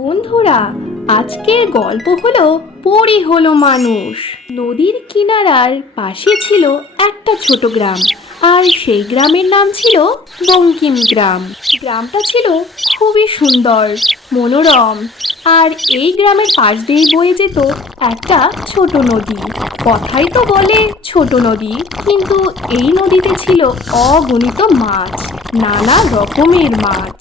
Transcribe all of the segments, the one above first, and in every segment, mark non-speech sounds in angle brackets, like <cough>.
বন্ধুরা, আজকের গল্প হলো পরি হলো মানুষ। নদীর কিনারার পাশে ছিল একটা ছোট গ্রাম, আর সেই গ্রামের নাম ছিল বঙ্কিম গ্রাম। গ্রামটা ছিল খুবই সুন্দর, মনোরম, আর এই গ্রামের পাশ দিয়েই বয়ে যেত একটা ছোট নদী। কথাই তো বলে ছোট নদী, কিন্তু এই নদীতে ছিল অগণিত মাছ, নানা রকমের মাছ।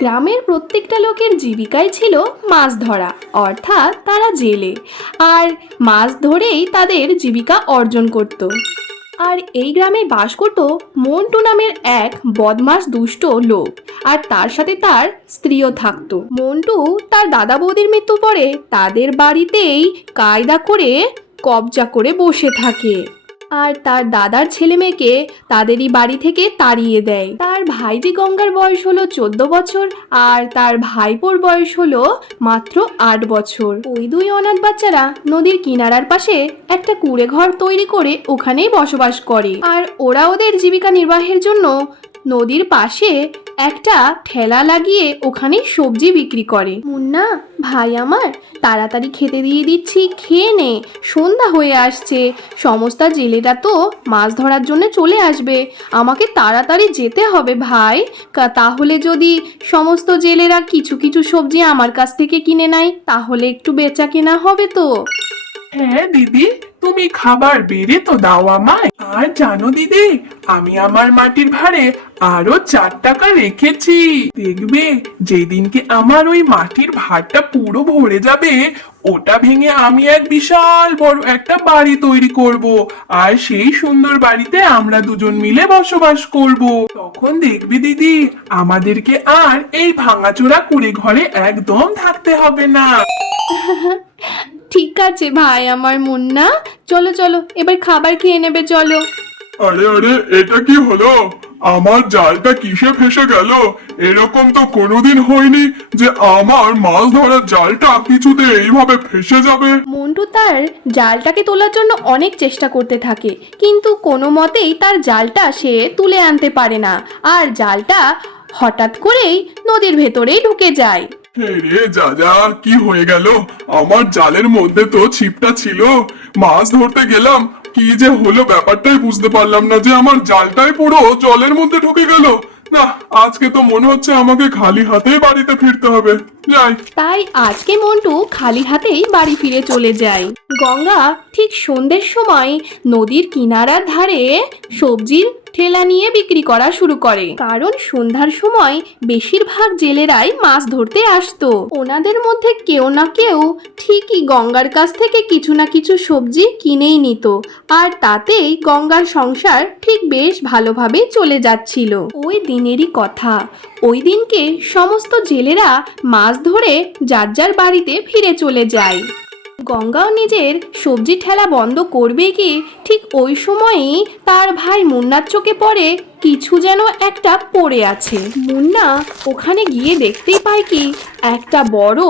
গ্রামের প্রত্যেকটা লোকের জীবিকাই ছিল মাছ ধরা, অর্থাৎ তারা জেলে। আর মাছ ধরেই তাদের জীবিকা অর্জন করত। আর এই গ্রামে বাস করত মন্টু নামের এক বদমাস দুষ্ট লোক। আর তার সাথে তার স্ত্রীও থাকতো। মন্টু তার দাদা বৌদির মৃত্যু পরে তাদের বাড়িতেই কায়দা করে কবজা করে বসে থাকে। আর তার দাদার ছেলে মেয়েকে তাদেরই বাড়ি থেকে তাড়িয়ে দেয়। তার ভাইজি গঙ্গার বয়স হলো চোদ্দ বছর আর তার ভাইপোর বয়স হলো মাত্র আট বছর। ওই দুই অনাথ বাচ্চারা নদীর কিনারার পাশে একটা কুড়ে ঘর তৈরি করে ওখানেই বসবাস করে। আর ওরা ওদের জীবিকা নির্বাহের জন্য নদীর পাশে একটা ঠেলা লাগিয়ে ওখানে সবজি বিক্রি করে। মুন্না, ভাই আমার, তাড়াতাড়ি খেতে দিয়ে দিচ্ছি, খেয়ে নে, সন্ধ্যা হয়ে আসছে। সমস্ত জেলেরা তো মাছ ধরার জন্য চলে আসবে। আমাকে তাড়াতাড়ি যেতে হবে, ভাই। তাহলে যদি সমস্ত জেলেরা কিছু কিছু সবজি আমার কাছ থেকে কিনে নেয়, তাহলে একটু বেচা কেনা হবে তো। হ্যাঁ দিদি, তুমি খাবার বেড়ে তো দাও আমায়। আর জানো, দিদি, আমি আমার মাটির ভাড়ে আরও চার টাকা রেখেছি। দেখবে যেদিনকে আমার ওই মাটির ভাড়টা পুরো ভরে যাবে, ওটা ভেঙে আমি এক বিশাল বড় একটা বাড়ি তৈরি করব। আর সেই সুন্দর বাড়িতে আমরা দুজন মিলে বসবাস করব। তখন দেখবি, দিদি, আমাদেরকে আর এই ভাঙাচোরা কুড়ে ঘরে একদম থাকতে হবে না। <laughs> ঠিক আছে ভাই আমার মুন্না চলো চলো এবার খাবার খেয়ে নেবে চলো। আরে আরে এটা কি হলো? আমার জালটা কিসে ফেসে গেল? এরকম তো কোনোদিন হয়নি যে আমার মাছ ধরার জালটা কিছুতে এইভাবে ফেসে যাবে। মন্টু তার জালটাকে তোলার জন্য অনেক চেষ্টা করতে থাকে কিন্তু কোনো মতেই তার জালটা সে তুলে আনতে পারে না আর জালটা হঠাৎ করেই নদীর ভেতরেই ঢুকে যায়। রে, যা যা কি হয়ে গেল? আমার জালের মধ্যে তো ছিপটা ছিল। মাছ ধরতে গেলাম। কি যে হলো ব্যাপারটাই বুঝতে পারলাম না যে আমার জালটাই পুরো জলের মধ্যে ঢুকে গেল। না, আজকে তো মনে হচ্ছে আমাকে খালি হাতেই বাড়িতে ফিরতে হবে। যাই। তাই আজকে মন্টু খালি হাতেই বাড়ি ফিরে চলে যায়। গঙ্গা ঠিক সন্ধ্যের সময় নদীর কিনারার ধারে সবজির ঠেলা নিয়ে বিক্রি করা শুরু করে। কারণ সন্ধ্যার সময় বেশিরভাগ জেলেরাই মাছ ধরতে আসতো। ওনাদের মধ্যে কেউ না কেউ ঠিকই গঙ্গার কাছ থেকে কিছু না কিছু সবজি কিনেই নিত। আর তাতেই গঙ্গার সংসার ঠিক বেশ ভালোভাবে চলে যাচ্ছিল। ওই দিনেরই কথা। ওই দিনকে সমস্ত জেলেরা মাছ ধরে যার যার বাড়িতে ফিরে চলে যায়। গঙ্গাও নিজের সবজি ঠেলা বন্ধ করবে কি? ঠিক ওই সময়ই তার ভাই মুন্নার চোখে পড়ে কিছু যেন একটা পড়ে আছে। মুন্না ওখানে গিয়ে দেখতেই পায় কি, একটা বড়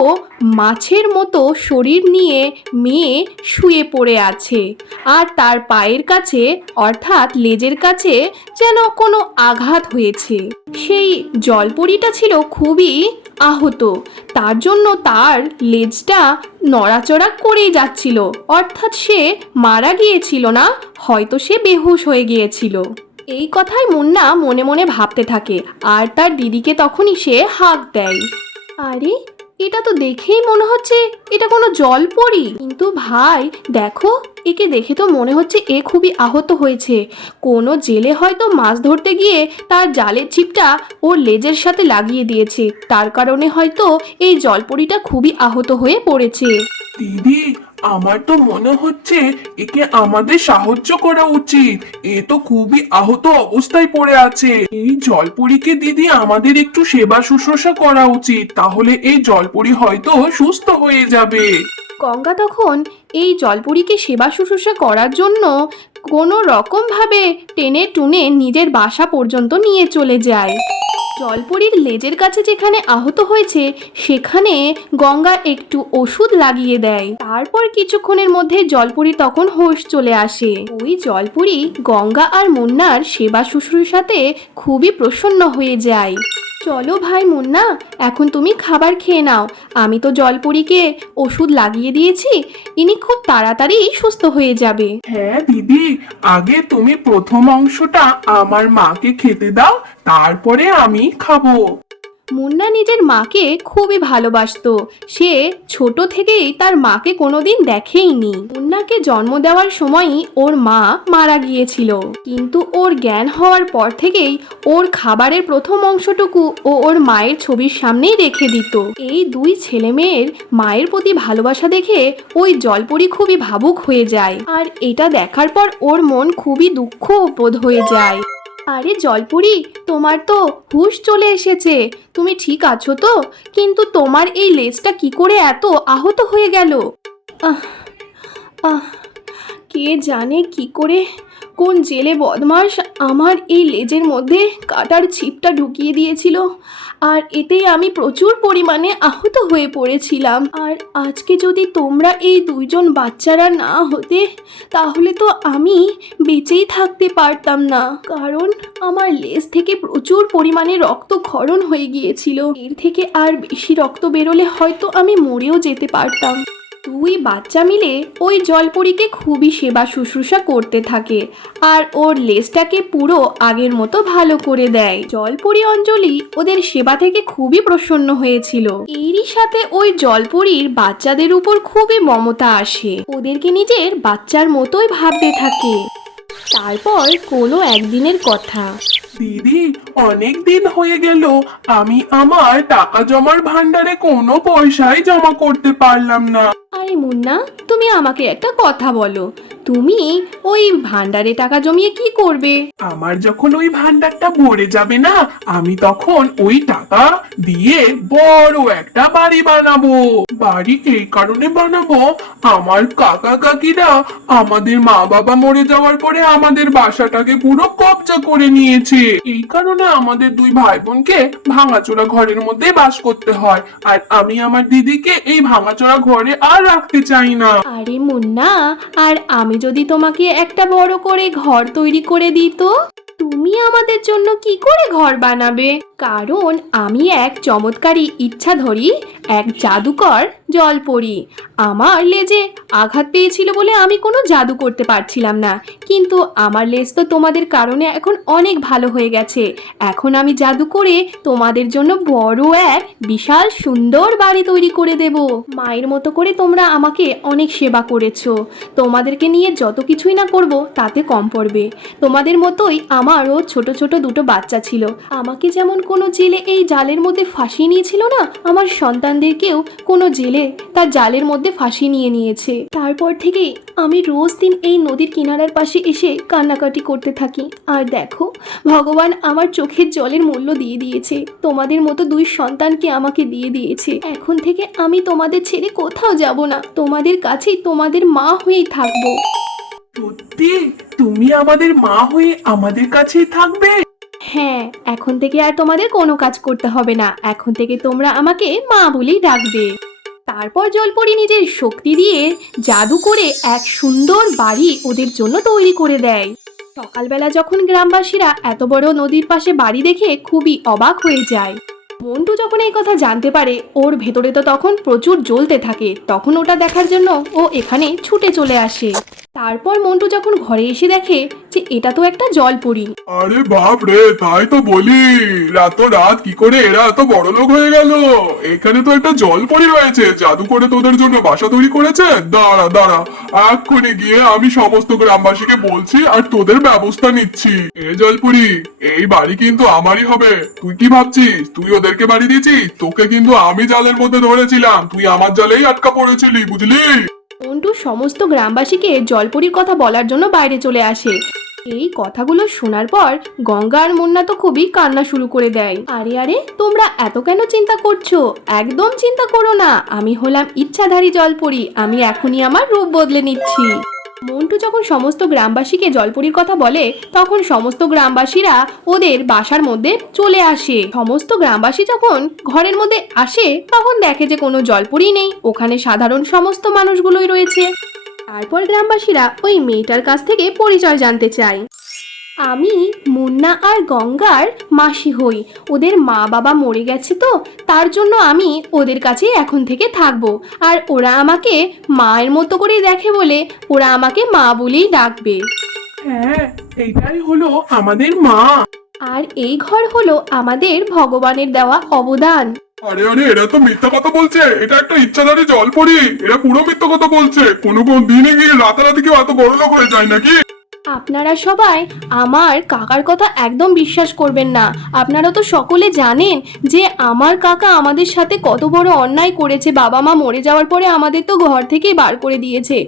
মাছের মতো শরীর নিয়ে মেয়ে শুয়ে পড়ে আছে। আর তার পায়ের কাছে, অর্থাৎ লেজের কাছে যেন কোনো আঘাত হয়েছে। সেই জলপরিটা ছিল খুবই আহত। তার জন্য তার লেজটা নড়াচড়া করেই যাচ্ছিল। অর্থাৎ সে মারা গিয়েছিল না, হয়তো সে বেহুশ হয়ে গিয়েছিল। এই কথাই মুন্না মনে মনে ভাবতে থাকে, আর তার দিদিকে তখনই সে হাঁক দেয়। আরে এটা তো দেখেই মনে হচ্ছে এটা কোনো জল পড়ি কিন্তু ভাই, দেখো, একে দেখে তো মনে হচ্ছে এ খুবই আহত হয়েছে। কোনো জেলে হয়তো মাছ ধরতে গিয়ে তার জালের ছিপটা ওর লেজের সাথে লাগিয়ে দিয়েছে। তার কারণে হয়তো এই জলপরিটা খুবই আহত হয়ে পড়েছে। দিদি আমার তো মনে হচ্ছে একে আমাদের সাহায্য করা উচিত। এ তো খুবই আহত অবস্থায় পড়ে আছে। এই জলপুরিকে দিদি আমাদের একটু সেবা শুশ্রূষা করা উচিত, তাহলে এই জলপুরি হয়তো সুস্থ হয়ে যাবে। গঙ্গা তখন এই জলপুরিকে সেবা শুশ্রূষা করার জন্য কোনো রকমভাবে টেনে টুনে নিজের বাসা পর্যন্ত নিয়ে চলে যায়। জলপরির লেজের কাছে যেখানে আহত হয়েছে, সেখানে গঙ্গা একটু ওষুধ লাগিয়ে দেয়। তারপর কিছুক্ষণের মধ্যে জলপুরি তখন হোশ চলে আসে। ওই জলপুরি গঙ্গা আর মুন্নার সেবা শুশ্রূষাতে খুবই প্রসন্ন হয়ে যায়। চলো ভাই মুন্না, এখন তুমি খাবার খেয়ে নাও। আমি তো জলপুরিকে ওষুধ লাগিয়ে দিয়েছি, ইনি খুব তাড়াতাড়ি সুস্থ হয়ে যাবে। হ্যাঁ দিদি, আগে তুমি প্রথম অংশটা আমার মাকে খেতে দাও, তারপরে আমি খাব। মুন্না নিজের মাকে খুবই ভালোবাসতো। সে ছোট থেকেই তার মাকে কোনোদিন দেখেইনি। মুন্নাকে জন্ম দেওয়ার সময়ই ওর মা মারা গিয়েছিল। কিন্তু ওর জ্ঞান হওয়ার পর থেকেই ওর খাবারের প্রথম অংশটুকু ও ওর মায়ের ছবির সামনেই রেখে দিত। এই দুই ছেলে মেয়ের মায়ের প্রতি ভালোবাসা দেখে ওই জলপরি খুবই ভাবুক হয়ে যায়। আর এটা দেখার পর ওর মন খুবই দুঃখ বোধ হয়ে যায়। আরে জলপুরি, তোমার তো হুশ চলে এসেছে। তুমি ঠিক আছো তো? কিন্তু তোমার এই লেজটা কি করে এত আহত হয়ে গেল? আহ আহ কে জানে কি করে, কোন জেলে বদমাস আমার এই লেজের মধ্যে কাটার ছিপটা ঢুকিয়ে দিয়েছিল। আর এতে আমি প্রচুর পরিমাণে আহত হয়ে পড়েছিলাম। আর আজকে যদি তোমরা এই দুইজন বাচ্চারা না হতে, তাহলে তো আমি বেঁচেই থাকতে পারতাম না। কারণ আমার লেজ থেকে প্রচুর পরিমাণে রক্ত ক্ষরণ হয়ে গিয়েছিল। এর থেকে আর বেশি রক্ত বেরোলে হয়তো আমি মরেও যেতে পারতাম। দুই বাচ্চা মিলে ওই জলপরীকে খুবই সেবা শুশ্রূষা করতে থাকে আর ওর লেজটাকে পুরো আগের মতো ভালো করে দেয়। জলপরি অঞ্জলি ওদের সেবা থেকে খুবই প্রসন্ন হয়েছিল। এরই সাথে ওই জলপরীর বাচ্চাদের উপর খুবই মমতা আসে। ওদেরকে নিজের বাচ্চার মতোই ভাবতে থাকে। তারপর কোনো একদিনের কথা। দিদি অনেক দিন হয়ে গেল। আমি আমার টাকা জমার ভান্ডারে কোনো পয়সাই জমা করতে পারলাম না। আরে মুন্না তুমি আমাকে একটা কথা বলো। তুমি ওই ভান্ডারে টাকা জমিয়ে কি করবে? আমার যখন ওই ভান্ডারটা ভরে যাবে না আমি তখন ওই টাকা দিয়ে বড় একটা বাড়ি বানাবো। বাড়ি এই কারণে বানাবো আমার কাকা কাকিরা আমাদের মা বাবা মরে যাওয়ার পরে আমাদের বাসাটাকে পুরো কবজা করে নিয়েছে। এই কারণে আমাদের দুই ভাই বোনকে ভাঙাচোরা ঘরের মধ্যে বাস করতে হয়। আর আমি আমার দিদিকে এই ভাঙাচোরা ঘরে আর রাখতে চাই না। আরে মুন্না, আর আমি যদি তোমাকে একটা বড় করে ঘর তৈরি করে দিই তো? তুমি আমাদের জন্য কি করে ঘর বানাবে? কারণ আমি এক চমৎকারী ইচ্ছাধরী এক জাদুকর জলপরি। আমার লেজে আঘাত পেয়েছিল বলে আমি কোনো জাদু করতে পারছিলাম না। কিন্তু আমার লেজ তো তোমাদের কারণে এখন অনেক ভালো হয়ে গেছে। এখন আমি জাদু করে তোমাদের জন্য বড় এক বিশাল সুন্দর বাড়ি তৈরি করে দেব। মায়ের মতো করে তোমরা আমাকে অনেক সেবা করেছ। তোমাদেরকে নিয়ে যত কিছুই না করব, তাতে কম পড়বে। তোমাদের মতোই আমারও ছোট ছোট দুটো বাচ্চা ছিল। আমাকে যেমন কোনো জেলে এই জালের মধ্যে ফাঁসিয়ে নিয়েছিল না, আমার সন্তানদেরকেও কোনো জেলে তার জালের মধ্যে ফাঁসি নিয়ে নিয়েছে। তারপর থেকেই আমি রোজ দিন এই নদীর কিনারার পাশে এসে কান্নাকাটি করতে থাকি। আর দেখো, ভগবান আমার চোখের জলের মূল্য দিয়ে দিয়েছে। তোমাদের মতো দুই সন্তানকে আমাকে দিয়ে দিয়েছে। এখন থেকে আমি তোমাদের ছেড়ে কোথাও যাব না। তোমাদের কাছেই তোমাদের মা হয়েই থাকব। সত্যি? তুমি আমাদের মা হয়ে আমাদের কাছেই থাকবে? হ্যাঁ এখন থেকে আর তোমাদের কোনো কাজ করতে হবে না। এখন থেকে তোমরা আমাকে মা বলেই ডাকবে। তারপর জলপরি নিজের শক্তি দিয়ে জাদু করে এক সুন্দর বাড়ি ওদের জন্য তৈরি করে দেয়। সকালবেলা যখন গ্রামবাসীরা এত বড় নদীর পাশে বাড়ি দেখে খুবই অবাক হয়ে যায়। মন্টু যখন এই কথা জানতে পারে, ওর ভেতরে তো তখন প্রচুর জ্বলতে থাকে, তখন ওটা দেখার জন্য ও এখানে ছুটে চলে আসে। তারপর মন্টু যখন ঘরে এসে দেখে যে এটা তো একটা জলপরি। আরে বাপ রে তাই তো বলি। রাত রাত, কি করে এরা এত বড় লোক হয়ে গেল? এখানে তো একটা জল পড়ে রয়েছে, জাদু করে তোদের জন্য বাসা তৈরি করেছে। দাঁড়া দাঁড়া, এক্ষুনি গিয়ে আমি সমস্ত গ্রামবাসীকে বলছি আর তোদের ব্যবস্থা নিচ্ছি। এ জলপুরি, এই বাড়ি কিন্তু আমারই হবে। তুই কি ভাবছিস? তুই ওদেরকে বাড়ি দিয়েছিস? তোকে কিন্তু আমি জালের মধ্যে ধরেছিলাম। তুই আমার জালেই আটকা পড়েছিলি, বুঝলি? মন্টু সমস্ত গ্রামবাসীকে জলপরির কথা বলার জন্য বাইরে চলে আসে। এই কথাগুলো শোনার পর গঙ্গা আর মুন্না তো খুবই কান্না শুরু করে দেয়। আরে আরে, তোমরা এত কেন চিন্তা করছ? একদম চিন্তা করো না। আমি হলাম ইচ্ছাধারী জলপরি। আমি এখনই আমার রূপ বদলে নিচ্ছি। মন্টু যখন সমস্ত গ্রামবাসীকে জলপরির কথা বলে, তখন সমস্ত গ্রামবাসীরা ওদের বাসার মধ্যে চলে আসে। সমস্ত গ্রামবাসী যখন ঘরের মধ্যে আসে, তখন দেখে যে কোনো জলপুরি নেই। ওখানে সাধারণ সমস্ত মানুষগুলোই রয়েছে। তারপর গ্রামবাসীরা ওই মেয়েটার কাছ থেকে পরিচয় জানতে চায়। আমি মুন্না আর গঙ্গার মাসি হই। ওদের মা বাবা মরে গেছে তো তার জন্য আমি ওদের কাছে এখন থেকে থাকব। আর ওরা আমাকে মায়ের মতো করেই দেখে বলে ওরা আমাকে মা বলেই ডাকবে। হ্যাঁ এইটাই হলো আমাদের মা। আর এই ঘর হলো আমাদের ভগবানের দেওয়া অবদান। আরে আরে এরা তো মিথ্যা কথা বলছে। এটা একটা ইচ্ছাধারী জল পড়ি এরা পুরো মিথ্যা কথা বলছে। কোনো কোন দিনে গিয়ে রাতারাতি কেউ এত বড় লোক হয়ে যায় নাকি? আপনারা সবাই আমার কাকার কথা একদম বিশ্বাস করবেন না। আপনারা তো সকলে জানেন যে আমার কাকা আমাদের সাথে কত বড় অন্যায় করেছে। বাবা মা মরে যাওয়ার পরে আমাদের তো ঘর থেকেই বার করে দিয়েছে।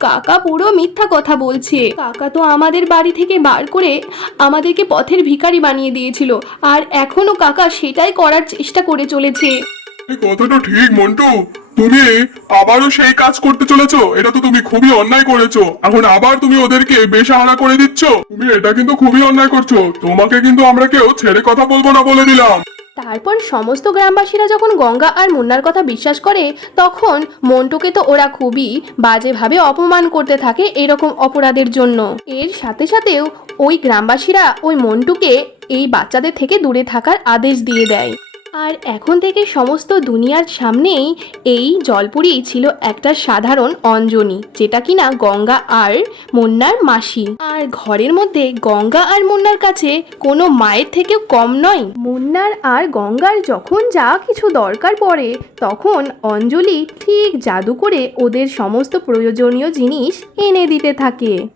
কাকা পুরো মিথ্যা কথা বলছে। কাকা তো আমাদের বাড়ি থেকে বার করে আমাদেরকে পথের ভিখারি বানিয়ে দিয়েছিল। আর এখনও কাকা সেটাই করার চেষ্টা করে চলেছে। কথাটা ঠিক, মন্টু। তুমি আবারও সেই কাজ করতে চলেছো? এটা তো তুমি খুবই অন্যায় করেছ। এখন আবার তুমি ওদেরকে বেসাহারা করে দিচ্ছ? তুমি এটা কিন্তু খুবই অন্যায় করছ। তোমাকে কিন্তু আমরা কেউ ছেড়ে কথা বলব না বলে দিলাম। তারপর সমস্ত গ্রামবাসীরা যখন গঙ্গা আর মুন্নার কথা বিশ্বাস করে, তখন মন্টুকে তো ওরা খুবই বাজেভাবে অপমান করতে থাকে এরকম অপরাধের জন্য। এর সাথে সাথেও ওই গ্রামবাসীরা ওই মন্টুকে এই বাচ্চাদের থেকে দূরে থাকার আদেশ দিয়ে দেয়। আর এখন থেকে সমস্ত দুনিয়ার সামনেই এই জলপুরি ছিল একটা সাধারণ অঞ্জনী, যেটা কিনা গঙ্গা আর মুন্নার মাসি। আর ঘরের মধ্যে গঙ্গা আর মুন্নার কাছে কোনো মায়ের থেকেও কম নয়। মুন্নার আর গঙ্গার যখন যা কিছু দরকার পড়ে, তখন অঞ্জলি ঠিক জাদু করে ওদের সমস্ত প্রয়োজনীয় জিনিস এনে দিতে থাকে।